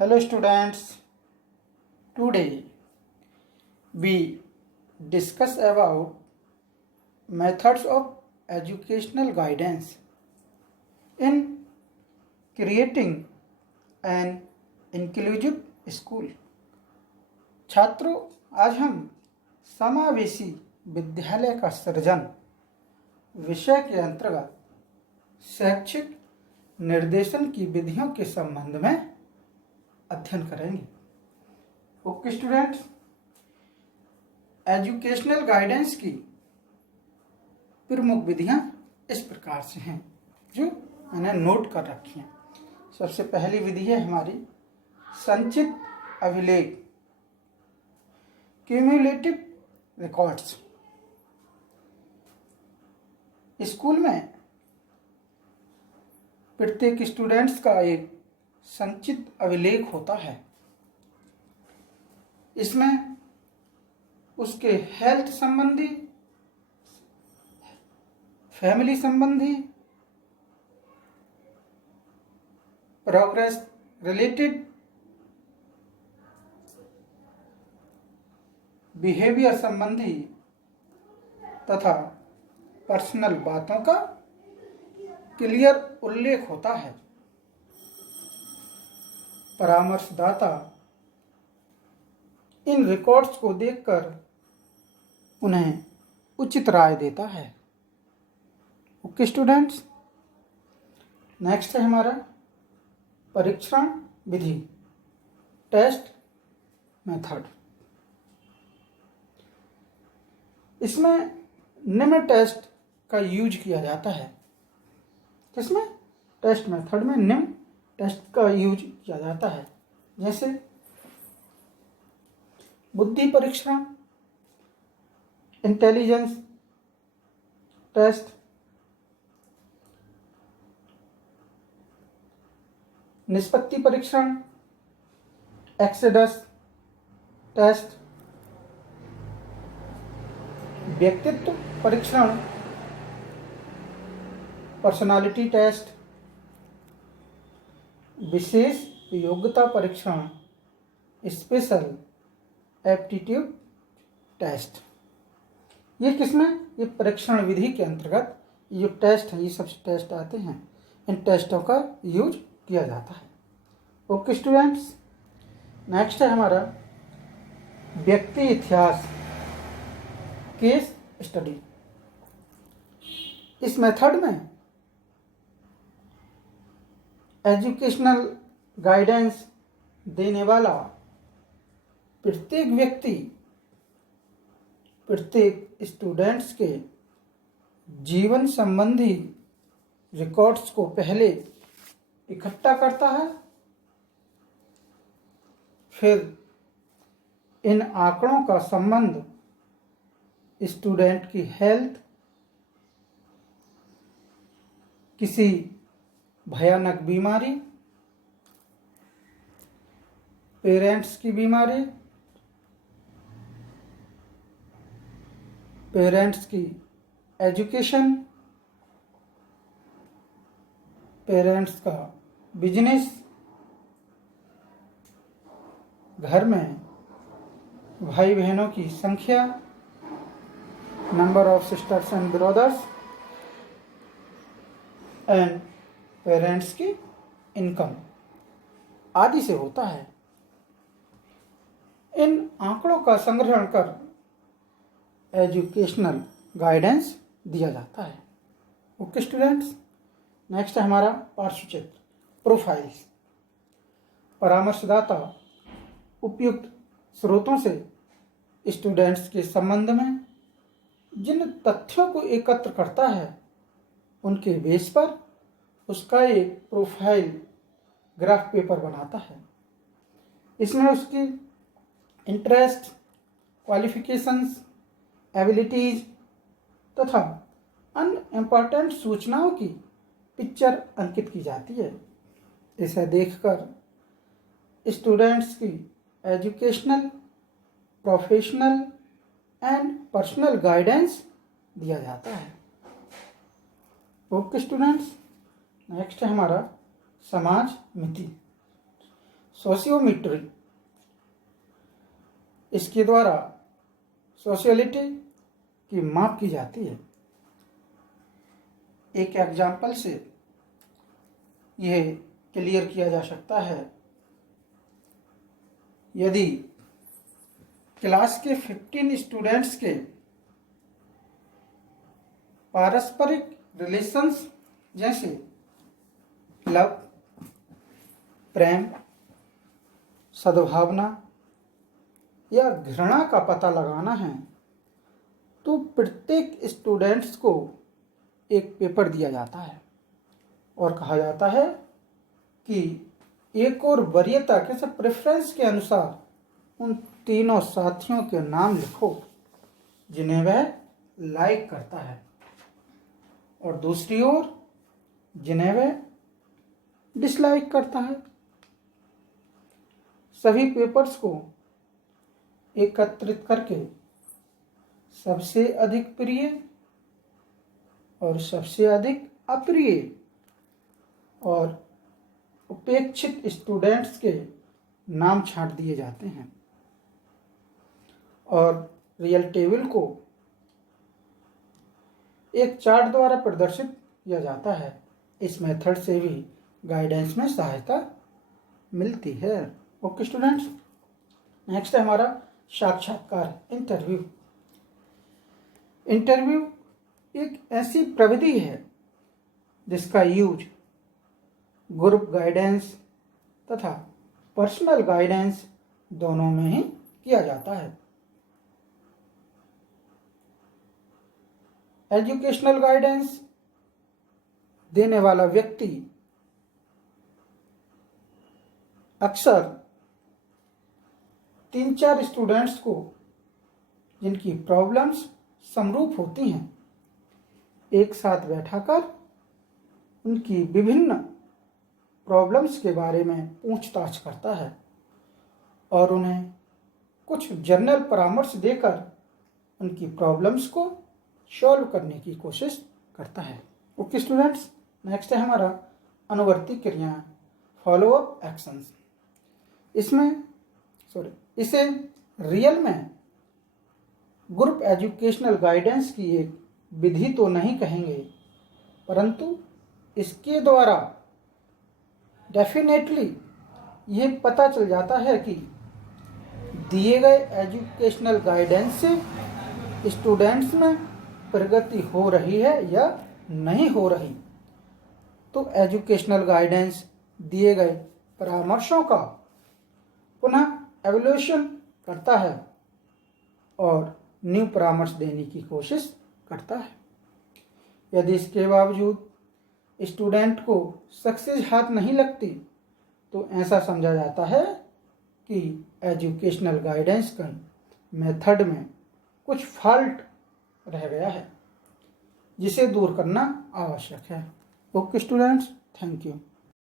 Hello students, today we discuss about methods of educational guidance in creating an inclusive school. छात्रों, आज हम समावेशी विद्यालय का सृजन विषय के अंतर्गत शैक्षिक निर्देशन की विधियों के संबंध में अध्ययन करेंगे। ओके स्टूडेंट्स, एजुकेशनल गाइडेंस की प्रमुख विधियां इस प्रकार से हैं जो मैंने नोट कर रखी हैं। सबसे पहली विधि है हमारी संचित अभिलेख, क्यूमुलेटिव रिकॉर्ड्स। स्कूल में प्रत्येक स्टूडेंट्स का एक संचित अभिलेख होता है। इसमें उसके हेल्थ संबंधी, फैमिली संबंधी, प्रोग्रेस रिलेटेड, बिहेवियर संबंधी तथा पर्सनल बातों का क्लियर उल्लेख होता है। परामर्शदाता इन रिकॉर्ड्स को देखकर उन्हें उचित राय देता है। ओके स्टूडेंट्स, नेक्स्ट है हमारा परीक्षण विधि, टेस्ट मेथड। इसमें निम्न टेस्ट का यूज किया जाता है। किसमें? टेस्ट मेथड में निम्न टेस्ट का यूज किया जाता है, जैसे बुद्धि परीक्षण, इंटेलिजेंस टेस्ट, निष्पत्ति परीक्षण, एक्सेडस टेस्ट, व्यक्तित्व परीक्षण, पर्सनालिटी टेस्ट, विशेष योग्यता परीक्षण, स्पेशल एप्टीट्यूड टेस्ट। ये किसमें? ये परीक्षण विधि के अंतर्गत ये जो टेस्ट है, ये सब टेस्ट आते हैं, इन टेस्टों का यूज किया जाता है। ओके स्टूडेंट्स, नेक्स्ट है हमारा व्यक्ति इतिहास, केस स्टडी। इस मेथड में एजुकेशनल गाइडेंस देने वाला प्रत्येक व्यक्ति प्रत्येक स्टूडेंट्स के जीवन संबंधी रिकॉर्ड्स को पहले इकट्ठा करता है, फिर इन आंकड़ों का संबंध स्टूडेंट की हेल्थ, किसी भयानक बीमारी, पेरेंट्स की बीमारी, पेरेंट्स की एजुकेशन, पेरेंट्स का बिजनेस, घर में भाई बहनों की संख्या, number of sisters and brothers, and parents की इनकम आदि से होता है। इन आंकड़ों का संग्रहण कर एजुकेशनल गाइडेंस दिया जाता है। ओके स्टूडेंट्स, नेक्स्ट है हमारा पार्श्वचित्र, प्रोफाइल्स। परामर्शदाता उपयुक्त स्रोतों से स्टूडेंट्स के संबंध में जिन तथ्यों को एकत्र करता है, उनके बेस पर उसका एक प्रोफाइल ग्राफ पेपर बनाता है। इसमें उसकी इंटरेस्ट, क्वालिफिकेशंस, एबिलिटीज तथा अन्य इम्पोर्टेंट सूचनाओं की पिक्चर अंकित की जाती है। इसे देखकर स्टूडेंट्स की educational, professional and personal guidance दिया जाता है। ओके स्टूडेंट्स, नेक्स्ट है हमारा समाज मिति। सोशियोमेट्री, इसके द्वारा सोशियलिटी की माप की जाती है। एक एग्जाम्पल से यह क्लियर किया जा सकता है। यदि क्लास के 15 स्टूडेंट्स के पारस्परिक रिलेशंस जैसे लव, प्रेम, सद्भावना या घृणा का पता लगाना है, तो प्रत्येक स्टूडेंट्स को एक पेपर दिया जाता है और कहा जाता है कि एक और वरीयता के प्रेफरेंस के अनुसार उन तीनों साथियों के नाम लिखो जिन्हें वह लाइक करता है, और दूसरी ओर जिन्हें वह डिसलाइक करता है। सभी पेपर्स को एकत्रित करके सबसे अधिक प्रिय और सबसे अधिक अप्रिय और उपेक्षित स्टूडेंट्स के नाम छांट दिए जाते हैं, और रियल टेबल को एक चार्ट द्वारा प्रदर्शित किया जाता है। इस मेथड से भी गाइडेंस में सहायता मिलती है। ओके स्टूडेंट्स, नेक्स्ट है हमारा साक्षात्कार, इंटरव्यू। इंटरव्यू एक ऐसी प्रविधि है जिसका यूज ग्रुप गाइडेंस तथा पर्सनल गाइडेंस दोनों में ही किया जाता है। एजुकेशनल गाइडेंस देने वाला व्यक्ति अक्सर 3-4 स्टूडेंट्स को जिनकी प्रॉब्लम्स समरूप होती हैं एक साथ बैठाकर उनकी विभिन्न प्रॉब्लम्स के बारे में पूछताछ करता है और उन्हें कुछ जनरल परामर्श देकर उनकी प्रॉब्लम्स को सॉल्व करने की कोशिश करता है। ओके स्टूडेंट्स, नेक्स्ट है हमारा अनुवर्ती क्रियाएं, फॉलो अप एक्शंस। इसे रियल में ग्रुप एजुकेशनल गाइडेंस की एक विधि तो नहीं कहेंगे, परंतु इसके द्वारा डेफिनेटली ये पता चल जाता है कि दिए गए एजुकेशनल गाइडेंस से स्टूडेंट्स में प्रगति हो रही है या नहीं हो रही। तो एजुकेशनल गाइडेंस दिए गए परामर्शों का पुनः एवल्यूशन करता है और न्यू परामर्श देने की कोशिश करता है। यदि इसके बावजूद स्टूडेंट को सक्सेस हाथ नहीं लगती तो ऐसा समझा जाता है कि एजुकेशनल गाइडेंस का मेथड में कुछ फॉल्ट रह गया है जिसे दूर करना आवश्यक है। Okay students, thank you.